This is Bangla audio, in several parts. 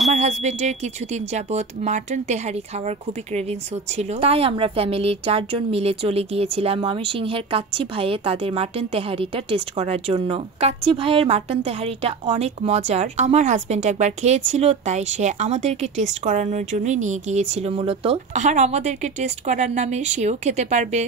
আমার হাজবেন্ডের কিছুদিন যাবত মাটন তেহারি খাওয়ার খুবই ক্রেভিংস হচ্ছিল, তাই আমরা ফ্যামিলির 4 জন মিলে চলে গিয়েছিলাম ময়মনসিংহের কাচ্চি ভাইয়ে তাদের মাটন তেহারিটা টেস্ট করার জন্য। কাচ্চি ভাইয়ের মাটন তেহারিটা অনেক মজার। আমার হাজবেন্ড একবার খেয়েছিল, তাই সে আমাদেরকে টেস্ট করানোর জন্যই নিয়ে গিয়েছিল মূলত, আর আমাদেরকে টেস্ট করার নামে সেও খেতে পারবে,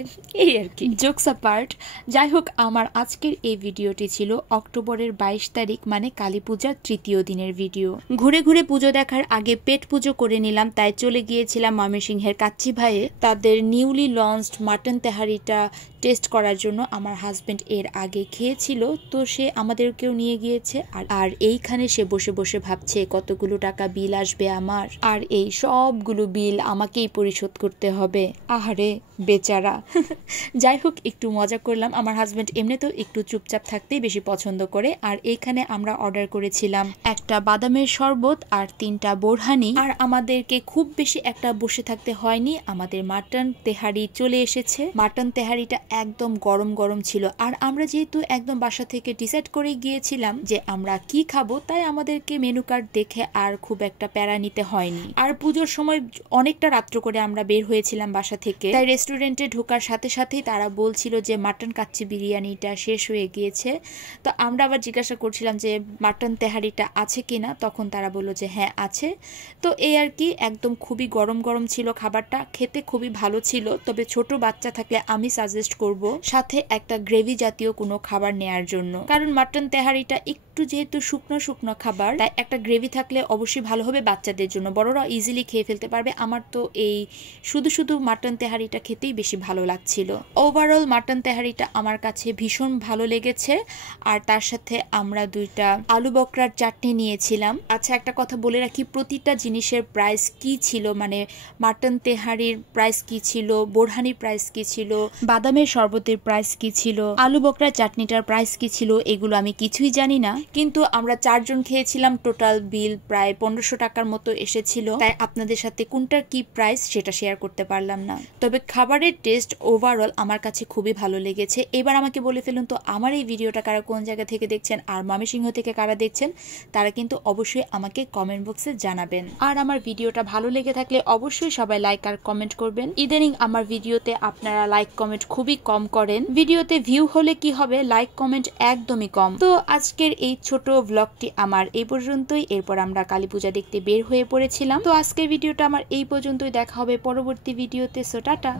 এই আর কি। জোকস অ্যাপার্ট, যাই হোক, আমার আজকের এই ভিডিওটি ছিল অক্টোবরের 22 তারিখ মানে কালী পূজার 3য় দিনের ভিডিও। ঘুরে ঘুরে পুজো দেখার আগে পেট পুজো করে নিলাম, তাই চলে গিয়েছিলাম ময়মনসিংহের কাচ্চি ভাইয়ে তাদের নিউলি লঞ্চড মাটন তেহারিটা টেস্ট করার জন্য। আমার হাজবেন্ড এর আগে খেয়েছিল, তো সে আমাদেরকেও নিয়ে গিয়েছে। আর এইখানে সে বসে বসে ভাবছে কতগুলো টাকা বিল আসবে আমার, আর এই সবগুলো বিল আমাকেই পরিশোধ করতে হবে। আহারে বেচারা। যাই হোক, একটু মজা করলাম। আমার হাজবেন্ড এমনিতেও একটু চুপচাপ থাকতেই বেশি পছন্দ করে। আর এইখানে আমরা অর্ডার করেছিলাম একটা বাদামের শরবত আর 3টা বোরহানি। আর আমাদেরকে খুব বেশি একটা বসে থাকতে হয়নি, আমাদের মাটন তেহারি চলে এসেছে। মাটন তেহারিটা একদম গরম গরম ছিল। আর আমরা যেহেতু একদম বাসা থেকে ডিসাইড করে গিয়েছিলাম যে আমরা কি খাবো, তাই আমাদেরকে মেনু কার্ড দেখে আর খুব একটা প্যারা নিতে হয়নি। আর পুজোর সময় অনেকটা রাত্র করে আমরা বের হয়েছিলাম বাসা থেকে, তাই রেস্টুরেন্টে ঢোকার সাথে সাথেই তারা বলছিল যে মাটন কাচ্চি বিরিয়ানিটা শেষ হয়ে গিয়েছে। তো আমরা আবার জিজ্ঞাসা করছিলাম যে মাটন তেহারিটা আছে কিনা, তখন তারা বললো যে হ্যাঁ আছে। তো এই আর কি, একদম খুবই গরম গরম ছিল খাবারটা, খেতে খুবই ভালো ছিল। তবে ছোট বাচ্চা থাকলে আমি সাজেস্ট করব সাথে একটা গ্রেভি জাতীয় কোনো খাবার নেয়ার জন্য, কারণ মাটন তেহারিটা একটু যেহেতু শুকনো শুকনো খাবার, তাই একটা গ্রেভি থাকলে অবশ্যই ভালো হবে বাচ্চাদের জন্য। বড়রা ইজিলি খেয়ে ফেলতে পারবে। আমার তো এই শুধু শুধু মাটন তেহারিটা খেতেই বেশি ভালো লাগছিল। ওভারঅল মাটন তেহারিটা আমার কাছে ভীষণ ভালো লেগেছে। আর তার সাথে আমরা 2টা আলু বকরার চাটনি নিয়েছিলাম। আচ্ছা, একটা কথা বলে রাখি, প্রতিটা জিনিসের প্রাইস কি ছিল, মানে মাটন তেহারির প্রাইস কি ছিল, বোরহানির প্রাইস কি ছিল, বাদামের শরবতের প্রাইস কি ছিল, আলু বকরার চাটনিটার প্রাইস কি ছিল, এগুলো আমি কিছুই জানি না। কিন্তু আমরা 4 জন খেয়েছিলাম, টোটাল বিল প্রায় 1500 টাকার মতো এসেছিল। তাই আপনাদের সাথে কোনটার কি প্রাইস সেটা শেয়ার করতে পারলাম না। তবে খাবারের টেস্ট ওভারঅল আমার কাছে খুবই ভালো লেগেছে। এবার আমাকে বলে ফেলুন তো, আমার এই ভিডিওটা কারা কোন জায়গা থেকে দেখছেন আর ময়মনসিংহ থেকে কারা দেখছেন, তারা কিন্তু অবশ্যই আমাকে কমেন্ট বক্সে জানাবেন। আর আমার ভিডিওটা ভালো লেগে থাকলে অবশ্যই সবাই লাইক আর কমেন্ট করবেন। ইদানিং আমার ভিডিওতে আপনারা লাইক কমেন্ট খুবই কম করেন। ভিডিওতে ভিউ হলে কি হবে, লাইক কমেন্ট একদমই কম। তো আজকের এই ছোট ব্লগটি আমার এই পর্যন্তই। এরপর আমরা কালী পূজা দেখতে বের হয়ে পড়েছিলাম। তো আজকের ভিডিওটা আমার এই পর্যন্তই, দেখা হবে পরবর্তী ভিডিওতে। So tata.